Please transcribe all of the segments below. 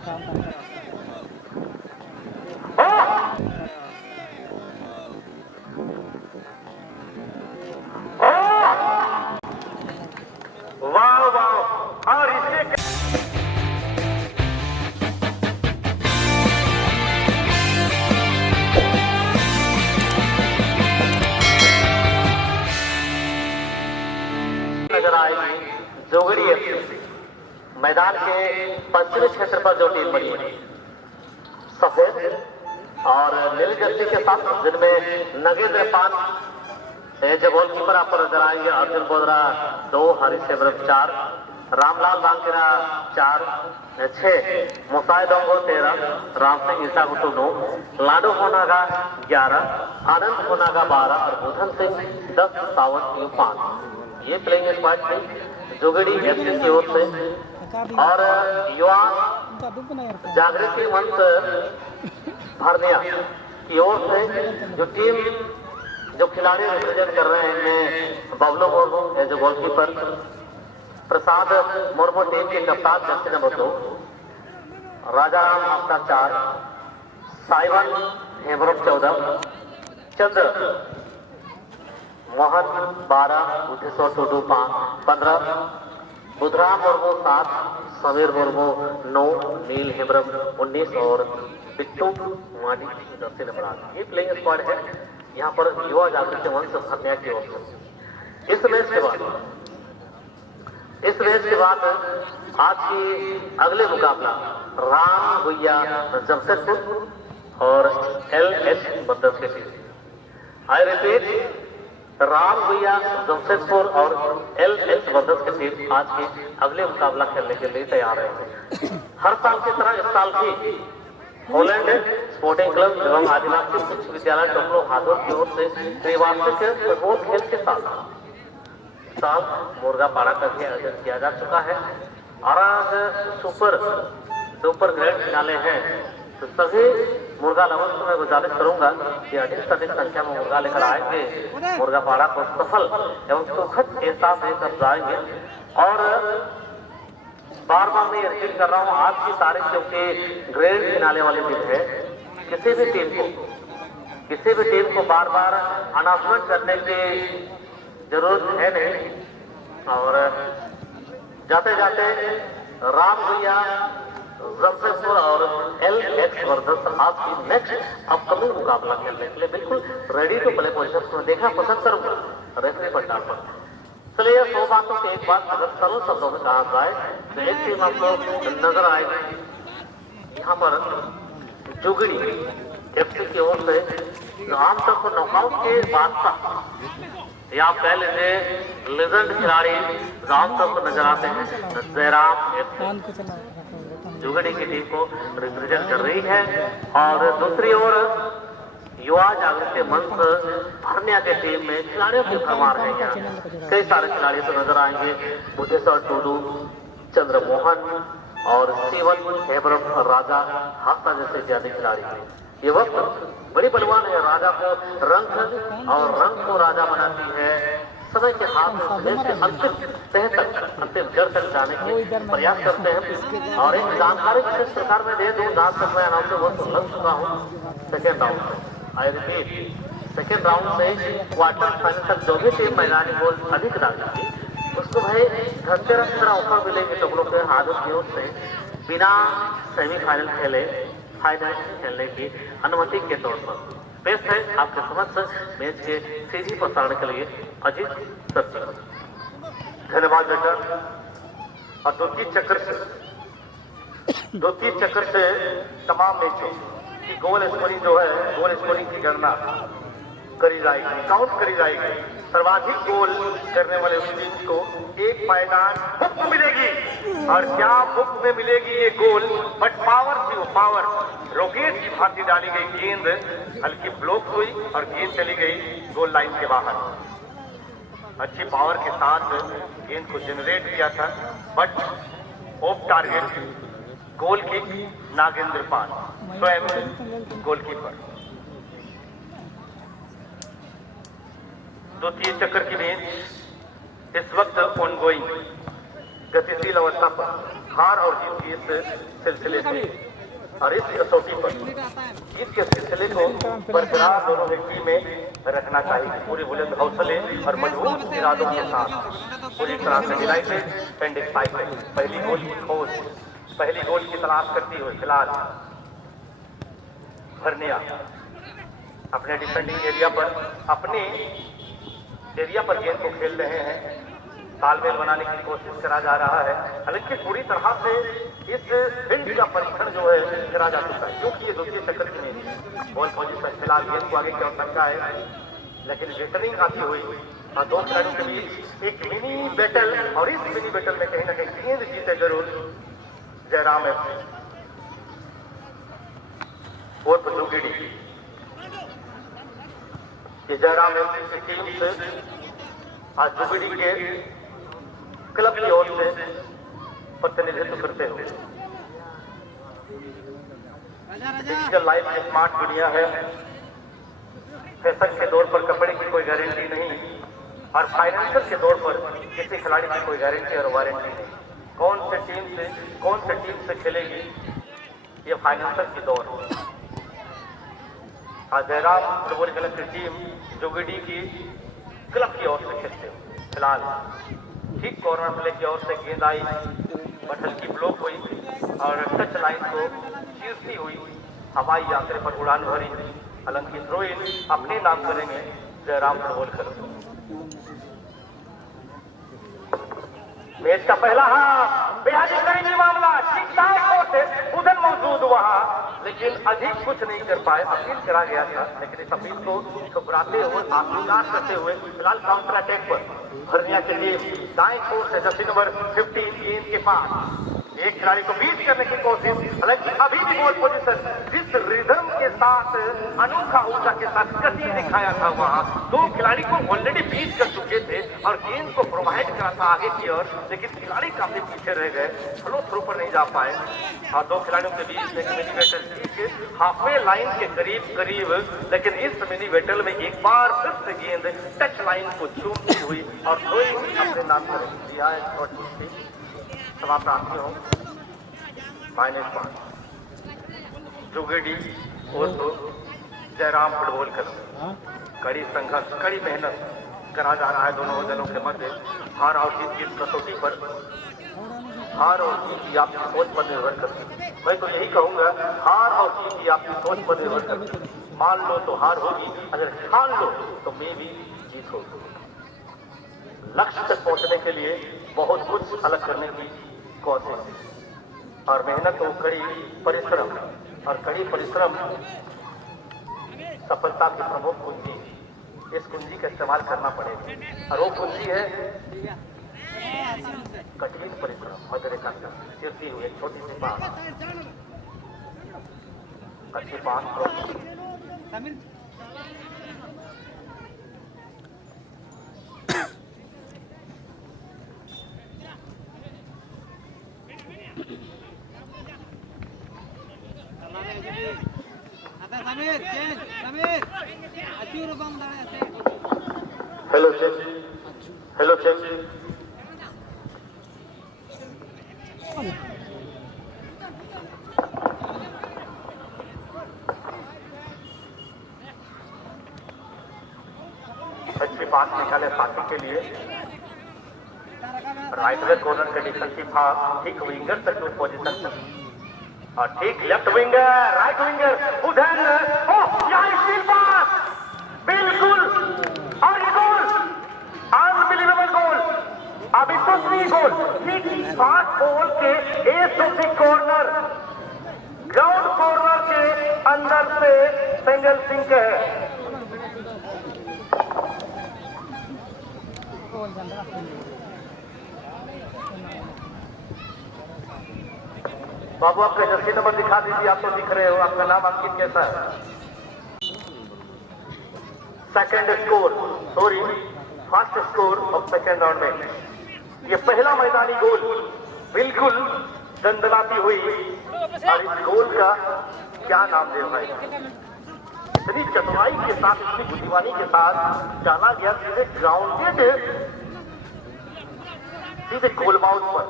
वाह वाह। और इससे नजर आएगी जोगड़ी एफसी। मैदान के पश्चिमी क्षेत्र पर जो टीम बनी है सफेद और नीली जर्सी के साथ, जिनमें नगेंद्र पान जो गोलकीपर आपको नजर आएंगे, अर्जुन बोधरा 2, हरीश सेवरफ 4, रामलाल बांकेरा 4, 6, मुसाई डोंगो 13, राम सिंह ईसा गुटू 9, लाडो होनागा 11, आनंद होनागा 12 और बुधन सिंह 10, सावन 5। ये प्लेइंग स्क्वाड थी जोगड़ी एफसी की ओर से। और युवा जागृति मंच भरनिया की ओर से जो टीम, जो खिलाड़ी रिप्रेजेंट कर रहे हैं, इनमें बबलू मुर्मू जो गोलकीपर, प्रसाद मुर्मू टीम के कप्तान जर्सी नंबर 2, राजाराम आपका 4, साइवन हेमरफ 14, चंद्र मोहन 12, बुद्धेश्वर टूडू 15, बुधराम मुर्मू 7, समीर मुर्मू 9, नील हेमरम 19 और बिट्टू मानी जर्सी नंबर 8। ये प्लेइंग स्क्वाड है यहाँ पर युवा जागृति मंच भरनिया की ओर से। इस मैच के बाद आज की अगले मुकाबला राम भुइया जमशेदपुर और LH मद्रास के टीम। आई रिपीट, राम भुइया जमशेदपुर और LH मद्रास के टीम आज के अगले मुकाबला खेलने के लिए तैयार है। हर साल की तरह इस साल भी हॉलैंड स्पोर्टिंग क्लब एवं आदिवासी उच्च विद्यालय टोकलो हादोर की ओर से त्रिवार्षिक फुटबॉल खेल के साथ साल मुर्गा पाड़ा का भी आयोजन किया जा चुका है। और आज सुपर डुपर ग्रैंड फिनाले हैं, तो सभी मुर्गा लवर्स को मैं गुजारिश करूंगा कि अधिक से अधिक संख्या में मुर्गा लेकर आएंगे, मुर्गा पाड़ा को सफल एवं सुखद एहसास लेकर जाएंगे। और बार बार मैं रिपीट कर रहा हूँ, आज की तारीख क्योंकि ग्रैंड फिनाले वाली दिन है, किसी भी टीम को बार बार अनाउंसमेंट करने की जरूरत है नहीं। और जाते जाते राम भुइया जमशेदपुर और LH वर्धस आज की नेक्स्ट अपकमिंग मुकाबला खेलने के लिए बिल्कुल रेडी टू प्ले पोजीशन में देखना पसंद करूंगा रेफरी पंडाल पर। चलिए 100 बातों की एक बात अगर सरल शब्दों में कहा जाए तो एक टीम आपको नजर आएगी यहाँ पर जोगड़ी एफसी की ओर से, जो आमतौर पर नॉकआउट के बादशाह या आप कह लीजिए लेजेंड खिलाड़ी जो आमतौर पर नजर आते हैं, जयराम एफसी जोगड़ी की टीम को रिप्रेजेंट कर रही है। और दूसरी ओर युवा जागृति मंच भरनिया के टीम में खिलाड़ियों की भरमार है। यहाँ कई सारे खिलाड़ी तो नजर आएंगे, बुद्धेश्वर टूडू, चंद्र मोहन और सीवन हेमरम, राजा हास्ता जैसे इत्यादि खिलाड़ी हैं। ये वक्त बड़ी बलवान है, राजा को रंग और रंग को राजा बनाती है। समय के हाथ में देश के अंतिम तह तक, अंतिम जड़ तक जाने के प्रयास करते हैं। और एक जानकारी जिसे सरकार में दे दूं, जहां तक मैं अनाउंस वो तो लग चुका हूँ सेकेंड राउंड से। आई रिपीट, सेकेंड राउंड से क्वार्टर फाइनल तक जो भी टीम मैदानी गोल अधिक डालेगी उसको भाई धनतेरस तरह ऑफर मिलेगी टोकलो के हाथों की ओर से, बिना सेमीफाइनल खेले फाइनल खेलने की अनुमति के तौर पर। पेश है आपके समक्ष मैच के सीधी प्रसारण के लिए अजीत सत्ती। धन्यवाद बेटा। और द्वितीय चक्र से तमाम मैचों की गोल स्कोरिंग जो है, गोल स्कोरिंग की गणना करी जाएगी, काउंट करी जाएगी। सर्वाधिक गोल करने वाले उस टीम को एक पायदान मुफ्त मिलेगी। और क्या मुफ्त में मिलेगी ये गोल, बट पावर थी, वो पावर रॉकेट की भांति डाली गई गेंद हल्की ब्लॉक हुई और गेंद चली गई गोल लाइन के बाहर। अच्छी पावर के साथ गेंद को जनरेट किया था, but of target goal kick Nagendra पान, स्वयं गोलकीपर। द्वितीय चक्र की मैच इस वक्त ऑनगोइंग गतिशील अवस्था पर हार और जीत की इस सिलसिले से और इस कसौटी पर जीत के सिलसिले को बरकरार दोनों की टीम में रखना चाहिए। पूरे बुलंद हौसले और मजबूत इरादों के साथ पूरी तरह से यूनाइटेड एंड एक्साइटेड पहली गोल की खोज, पहली गोल की तलाश करती हुई फिलहाल भरनिया अपने डिफेंडिंग एरिया पर गेंद को खेल रहे हैं। तालमेल बनाने की कोशिश करा जा रहा है, हालांकि पूरी तरह से इस फील्ड का परीक्षण जो है करा जा चुका है, क्योंकि ये द्वितीय चक्कर में बॉल पोजीशन फिलहाल गेंद को आगे की आवश्यकता है, लेकिन रिटर्निंग आती हुई और दो खिलाड़ियों के बीच एक मिनी बैटल, और इस मिनी बैटल में कहीं ना कहीं गेंद जीते जरूर जयराम है और जुगेड़ी। ये जयराम है टीम से आज जुगेड़ी के क्लब की ओर से प्रतिनिधित्व करते हुए। डिजिटल लाइफ में स्मार्ट दुनिया है, फैशन के दौर पर कपड़े की कोई गारंटी नहीं और फाइनेंशियल के दौर पर किसी खिलाड़ी की कोई गारंटी और वारंटी नहीं। कौन से टीम से खेलेगी, ये फाइनेंशियल की दौर है। आज जयराम फुटबॉल क्लब की टीम जोगिडी की क्लब की ओर से खेलते हुए फिलहाल ठीक कॉर्नर प्ले की ओर से गेंद आई, बटल की ब्लॉक हुई और टच लाइन को चीरती हुई हवाई यात्रा पर उड़ान भरी। हालांकि थ्रो इन अपने नाम करेंगे जयराम फुटबॉल क्लब। मैच का पहला हाफ बेहद करीबी मामला, ठीक दाएं उधर मौजूद वहां, लेकिन अधिक कुछ नहीं कर पाए। अपील करा गया था, लेकिन इस अपील को ठुकराते हुए आत्मविश्वास करते हुए फिलहाल काउंटर अटैक पर भरनिया की टीम दाएं कोर से जर्सी नंबर 15 गेंद के पास एक खिलाड़ी को बीट करने की कोशिश, हालांकि अभी भी बॉल पोजीशन जिस रिदम के साथ अनोखा ऊर्जा के साथ गति दिखाया था वहां दो खिलाड़ी को ऑलरेडी बीट कर चुके थे और गेंद को प्रोवाइड करा था आगे की ओर, लेकिन खिलाड़ी काफी पीछे रह गए, फ्लो थ्रू पर नहीं जा पाए और दो खिलाड़ियों के बीच एक मिनी बैटल हाफवे लाइन के करीब, लेकिन इस मिनी बैटल में एक बार फिर से गेंद टच लाइन को चूमती हुई और कोई अपने नाम पर दिया समाप्त आती हो -5 जुगेडी और तो जयराम फुटबॉल क्लब। कड़ी संघर्ष, कड़ी मेहनत करा जा रहा है दोनों दलों के मध्य। हार और जीत की कसौटी पर हार और जीत की आपकी सोच पर निर्भर करती है। मैं तो यही कहूंगा, हार और जीत की आपकी सोच पर निर्भर करती है। मान लो तो हार होगी, अगर ठान लो तो मे भी जीत होगी। लक्ष्य तक पहुंचने के लिए बहुत कुछ अलग करने की कोशिश और मेहनत और कड़ी परिश्रम सफलता की प्रमुख कुंजी। इस कुंजी का इस्तेमाल करना पड़ेगा और वो कुंजी है कठिन परिश्रम। मदर का गिरती हुई एक छोटी सी बात, अच्छी बात हेलो चेक अच्छी बात निकाले साथी के लिए। राइट वेस्ट कॉर्नर के डिफेंसिव हाफ ठीक विंगर तक पोजीशन और ठीक लेफ्ट विंगर राइट विंगर उधर स्टील पास बिल्कुल और ये गोल अनबिलीवेबल गोल, अविश्वसनीय गोल। ठीक फास्ट बॉल के ए कॉर्नर ग्राउंड कॉर्नर के अंदर से सेंगल सिंह के है। बाबू आपका जर्सी नंबर दिखा दीजिए, आप तो दिख रहे हो, आपका नाम अंकित कैसा है? Second score first score of second round में ये पहला मैदानी गोल बिल्कुल दंदलाती हुई। और इस गोल का क्या नाम दे भाई, इतनी चतुराई के साथ, इतनी बुद्धिमानी के साथ डाला गया, सीधे ग्राउंडेड, सीधे गोल बाउंड पर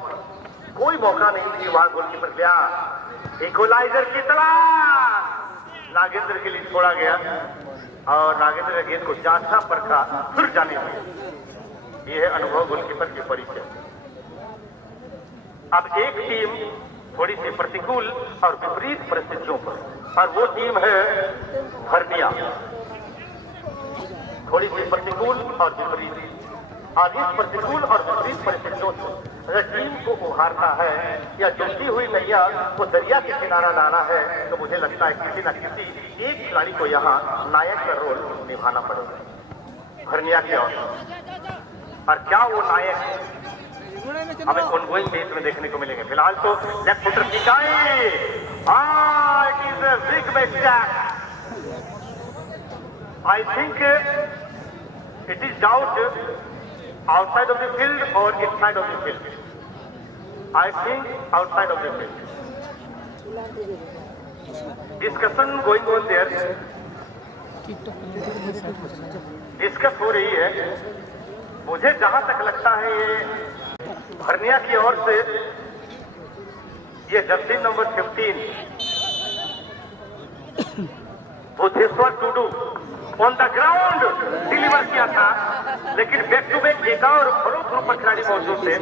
कोई मौका नहीं कि वहां गोलकीपर गया इक्वलाइजर की तलाश, नागेंद्र के लिए छोड़ा गया और नागेंद्र ने गेंद को जांचा परखा फिर जाने दिया। यह है अनुभव गोलकीपर के परिचय। अब एक टीम थोड़ी सी प्रतिकूल और विपरीत परिस्थितियों पर, और वो टीम है हरनिया, थोड़ी सी प्रतिकूल और विपरीत। आज इस प्रतिकूल और विपरीत परिस्थितियों से अगर टीम को उभारना है या जलती हुई नैया को दरिया के किनारा लाना है, तो मुझे लगता है किसी न किसी एक खिलाड़ी को यहाँ नायक का रोल निभाना पड़ेगा हरनिया की ओर। और क्या वो नायक हमें ऑनगोइंग बेस में देखने को मिलेंगे। फिलहाल तो लेफ्ट फुटर सिकाई, it is a big mistake. I think it is doubt outside of the field or inside of the field. I think outside of the field. Discussion going on there. Discuss हो रही है। मुझे जहां तक लगता है ये हरनिया की ओर से ये jersey number 15 Budheshwar Tudu on the ground deliver किया था, लेकिन बैक टू बैक एक और बड़ो ग्रुप पर खिलाड़ी मौजूद थे।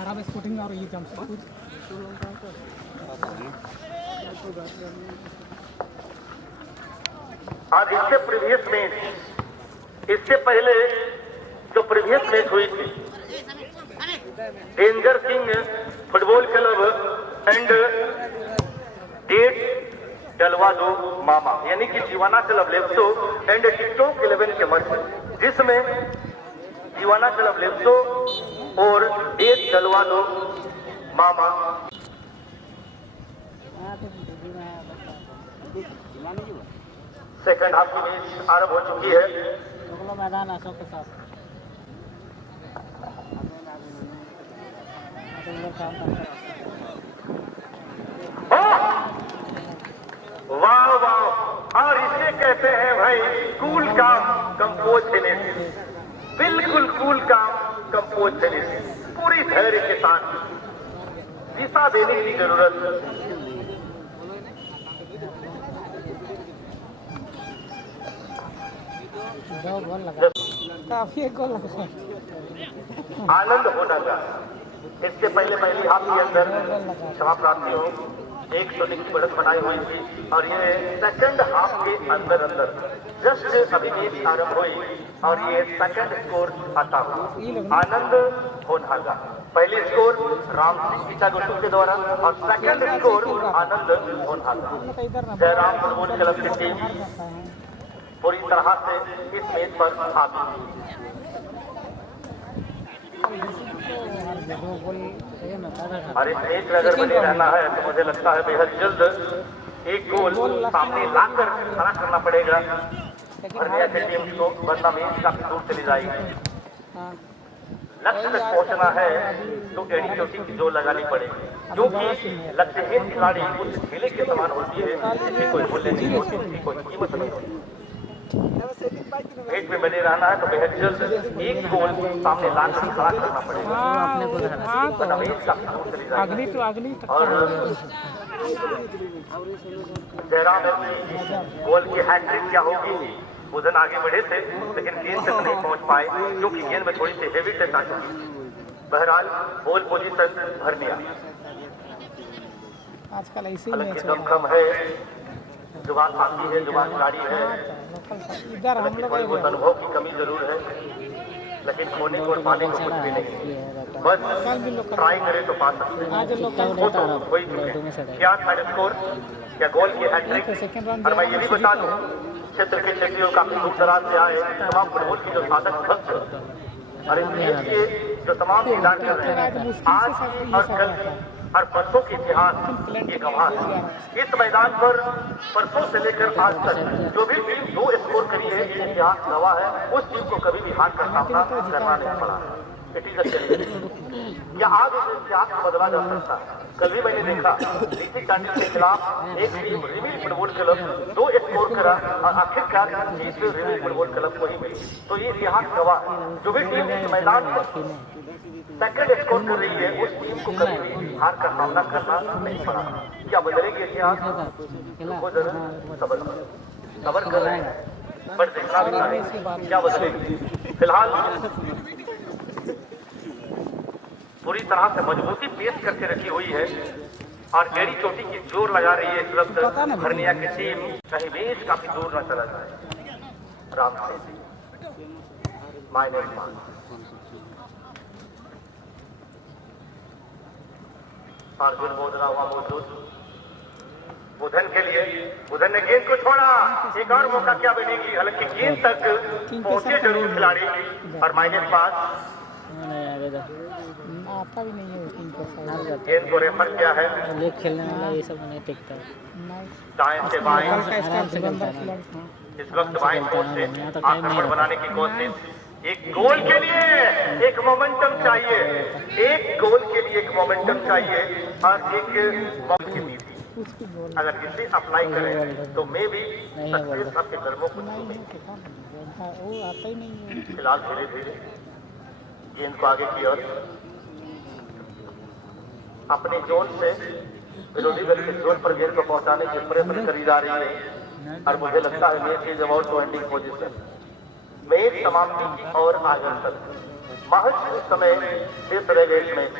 आराम स्पोर्टिंग और ये जंपसूट और इससे पहले जो प्रीवियस मैच हुई थी danger king football club and डेट डलवाडो मामा, यानी कि जीवाना क्लब लेप्सो एंड टिकटॉक 11 के मध्य, जिसमें जीवाना क्लब लेप्सो और डेट डलवाडो मामा सेकंड हाफ की मैच आरंभ हो चुकी है। मैदान अशोक के साथ वाह वाह, और इसे कहते हैं भाई कूल काम कंपोज फिनिश, बिल्कुल कूल काम कंपोज फिनिश। पूरी धैर्य के साथ दिशा देने की जरूरत। दो गोल लगा, काफी गोल लगा। आनंद होना था। इससे पहले पहली हाफ के अंदर क्षमा प्राप्ति हो 100 की बढ़त बनाई हुई थी, और ये सेकंड हाफ के अंदर जस्ट अभी मैच आरंभ हुई और ये सेकंड स्कोर आता हुआ आनंद होना। पहली स्कोर राम सिंह सीतागुटू के द्वारा और सेकंड स्कोर आनंद होना। जयराम फुटबॉल क्लब की टीम पूरी तरह से इस मैच पर हावी। और इस मैच में अगर बने रहना है तो मुझे लगता है बेहद जल्द एक गोल सामने लाकर खड़ा करना पड़ेगा हरनिया की टीम को, वरना मैच काफी दूर चली जाएगी। लक्ष्य तक पहुंचना है तो एडी चोटी की जोर लगानी पड़ेगी, क्योंकि लक्ष्यहीन खिलाड़ी उस ढीले के समान होती है जिसकी कोई मूल्य नहीं होती, उसकी कोई कीमत नहीं होती। मैच में बने रहना है तो बेहद जल्द एक गोल सामने लाकर खड़ा करना पड़ेगा, मैच काफी दूर चली जाएगी। और जयराम गोल की हैट्रिक क्या होगी, वो दिन आगे बढ़े थे लेकिन गेंद तक नहीं पहुंच पाए क्योंकि गेंद में थोड़ी सी हेवी टच आ चुकी। बहरहाल बॉल पोजीशन हरनिया आजकल ऐसे हालांकि दमखम है, जुबान आती है, जुबान खिलाड़ी है, इधर हम लोग बहुत अनुभव की कमी जरूर है, लेकिन खोने को और पाने को कुछ भी नहीं। बस ट्राई करे तो पा सकते हैं। वो तो हो ही चुके हैं। क्या थर्ड स्कोर, क्या गोल की हैट्रिक। और मैं ये भी बता दूं, क्षेत्र के क्षेत्रियों काफी दूर दराज से आए तमाम फुटबॉल की जो साधक भक्त और इस देश के जो तमाम मैदान कर रहे हैं, आज और कल और परसों के इतिहास ये गवाह है। इस मैदान पर परसों से लेकर आज तक जो भी टीम 2 स्कोर करी है, ये इतिहास गवाह है। उस टीम को कभी भी हार का सामना करना नहीं पड़ा। It is a challenge. क्या आज इस इतिहास को बदला जा सकता है? कल भी मैंने देखा नीति कांडी के खिलाफ एक टीम रिमिल फुटबॉल क्लब 2 स्कोर करा और आखिरकार जीत रिमिल फुटबॉल क्लब को ही मिली। तो ये इतिहास गवाह है, जो भी टीम इस मैदान पर सेकंड स्कोर कर रही है उस टीम को कभी भी हार का सामना करना नहीं पड़ा। क्या बदलेगी इतिहास? वो जरूर सबर कर रहे हैं, पर देखना भी है क्या बदलेगी। फिलहाल पूरी तरह से मजबूती पेश करके रखी हुई है और एड़ी चोटी की जोर लगा रही है इस वक्त हरनिया की टीम, कहीं बेश काफी दूर न चला जाए। राम मायने अर्जुन बोधरा हुआ मौजूद बुधन के लिए, बुधन ने गेंद को छोड़ा, एक और मौका क्या बनेगी? हालांकि गेंद तक पहुंचे जरूर खिलाड़ी और -5 आता भी नहीं है टीम के साथ। गेंद को रेफर किया है, लेग खेलने वाला ये सब नहीं टिकता। दाएं से बाएं, कल का स्टाइल से बंदा खिलाड़ी। इस वक्त बाएं कोर्ट से आक्रमण बनाने की कोशिश, एक गोल के लिए एक मोमेंटम चाहिए, एक गोल के लिए एक मोमेंटम चाहिए और एक वक्त की नीति अगर इसे अप्लाई करें तो मैं भी सक्सेस आपके कर्मों को वो आता ही नहीं है। फिलहाल धीरे धीरे गेंद को आगे की ओर अपने जोन से विरोधी दल के जोन पर गेंद को पहुंचाने की प्रयत्न करी जा रही है और मुझे लगता है match is about to ending position. Match समाप्ति की ओर अग्रसर महज इस समय शेष रह गए मैच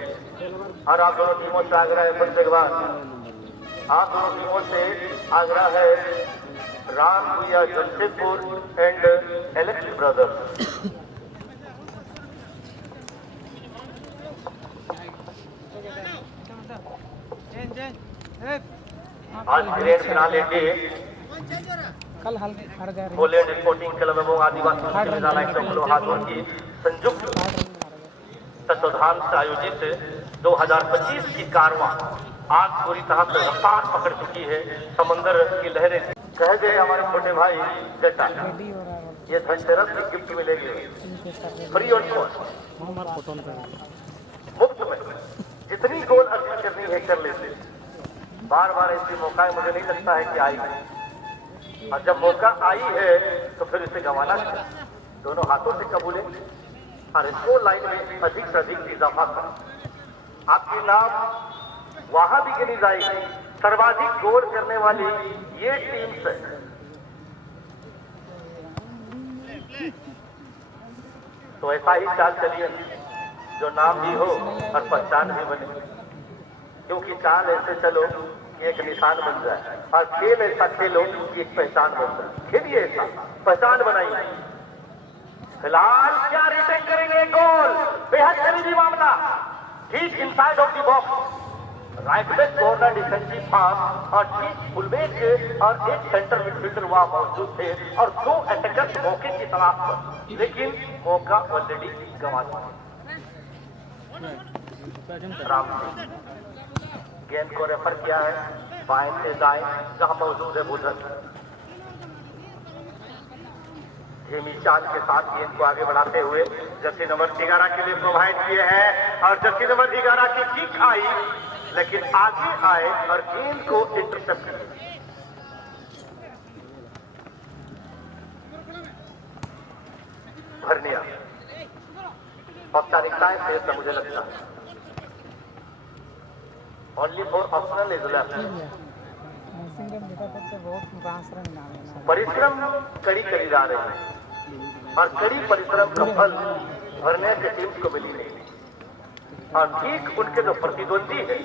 और आप दोनों टीमों से आग्रह है, फिर से एक बार आप दोनों टीमों से आग्रह है, राम भुइया जमशेदपुर एंड एलेक्स ब्रदर्स। आज ग्रैंड फिनाले डे कल हार गए। पोलैंड स्पोर्टिंग क्लब एवं आदिवासी विद्यालय चौकलो हाथों की संयुक्त तत्वाधान से आयोजित 2025 की कारवां आज पूरी तरह से रफ्तार पकड़ चुकी है। समंदर की लहरें कह गए हमारे छोटे भाई जटा, ये धनतेरस की गिफ्ट मिलेगी फ्री ऑफ कॉस्ट, मुफ्त में। जितनी गोल अर्जित करनी है कर लेते, बार बार ऐसी मौका मुझे नहीं लगता है कि आई, और जब मौका आई है तो फिर इसे गंवाना चाहिए। दोनों हाथों से कबूले और स्कोर लाइन में अधिक से अधिक इजाफा करें। आपकी नाम वहां भी गिनी जाएगी, सर्वाधिक गोल करने वाली ये टीम से। तो ऐसा ही चाल चलिए जो नाम भी हो और पहचान भी बने, क्योंकि चाल ऐसे चलो कि एक निशान बन जाए और खेल ऐसा खेलो कि एक पहचान बन जाए। खेलिए ऐसा, पहचान बनाइए। फिलहाल क्या रिटेक करेंगे? गोल, बेहद करीबी मामला, ठीक inside of the box, right back corner defensive pass और ठीक फुलबैक और एक सेंटर मिडफील्डर वहां मौजूद थे और 2 अटैकर्स मौके की तलाश पर, लेकिन मौका ऑलरेडी गंवा चुके। राम गेंद को रेफर किया है बाएं से दाएं जहां मौजूद है बुधन। धीमी चाल के साथ गेंद को आगे बढ़ाते हुए जर्सी नंबर 11 के लिए प्रोवाइड किए हैं और जर्सी नंबर 11 की किक आई, लेकिन आगे आए और गेंद को इंटरसेप्ट किया। हरनिया औपचारिकताएं से तो मुझे लगता है only for optional is left. परिश्रम कड़ी करी जा रहे हैं और कड़ी परिश्रम का फल भरने की टीम को मिली नहीं, और ठीक उनके जो प्रतिद्वंदी है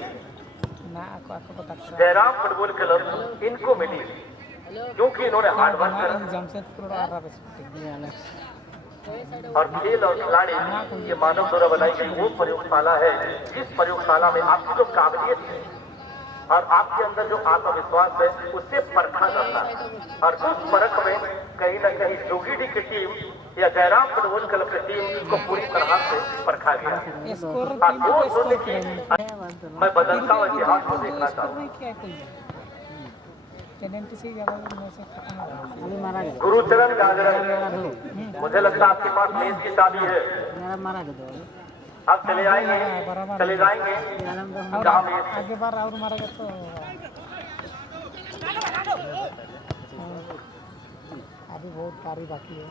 जयराम फुटबॉल क्लब इनको मिली, क्योंकि इन्होंने हार्ड वर्क करा और खेल और खिलाड़ी ये मानव द्वारा बनाई गई वो प्रयोगशाला है जिस प्रयोगशाला में आपकी जो काबिलियत है और आपके अंदर जो आत्मविश्वास है उससे परखा जाता है, और उस परख में कहीं न कहीं जोगीडी की टीम या जयराम फुटबॉल क्लब की टीम को पूरी तरह से परखा गया। मैं बदलता हुआ इतिहास को देखना चाहूँ। गुरुचरण जागरण, मुझे लगता है आपके पास मेज की चाबी है। अब चले आएंगे, चले जाएंगे और जहाँ भी आगे बार और मारेगा तो अभी बहुत पारी बाकी है,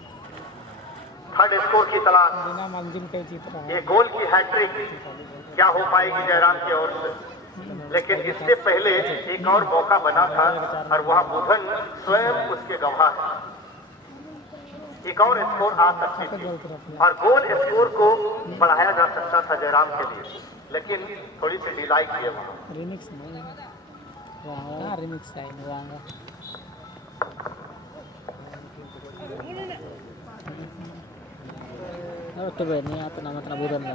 थर्ड स्कोर की तलाश। बिना मंजिल के जीत रहा है। ये गोल की हैट्रिक क्या हो पाएगी जयराम की ओर से, लेकिन इससे पहले एक और मौका बना था और वहां बुधन स्वयं उसके गवाह है। एक और स्कोर आ सकती थी और गोल स्कोर को बढ़ाया जा सकता था जयराम के लिए, लेकिन थोड़ी सी ढिलाई की है वहां। रिमिक्स नहीं है, हाँ रिमिक्स है वांगा और तो भाई नहीं आता ना मतलब बुधन का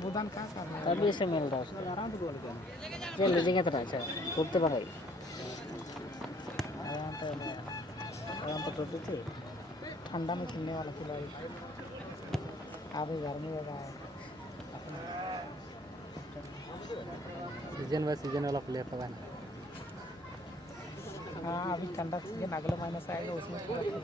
बुदान क्या कर रहा है? तभी से मिल रहा है आराम से गोल कर चल ले जाएंगे तेरा अच्छा टूटते बनाई आराम तो टूटी थी ठंडा में खेलने वाला खिलाड़ी, अभी गर्मी लगा है। सीजन बाय सीजन वाला प्लेयर था ना हाँ अभी ठंडा सीजन अगले महीने से आएगा, उसमें पूरा खेल